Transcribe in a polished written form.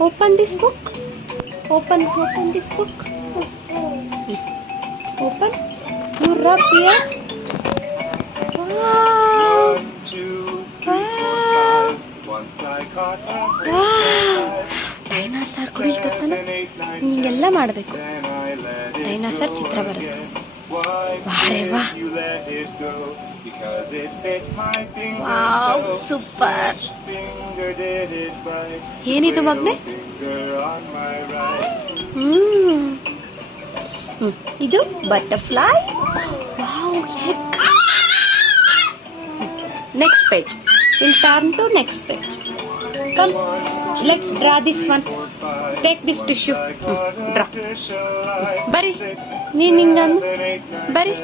Open this book. Open this book. Open. You rub here. Wow. Dinosaur ಕುಡಿಲ್ ತರ್ಸನ ಹಿಂಗೆಲ್ಲ ಮಾಡಬೇಕು. ಡೈನಾಸರ್ ಚಿತ್ರ ಬರುತ್ತೆ. ವಾರೆ ವಾ. Wow super. ಏನಿದು ಮಗ್ನೆ? ಇದು butterfly. Wow egg. Next page. We'll turn to next page. Come, let's draw this one. Take this tissue. Draw. Bari. Bari.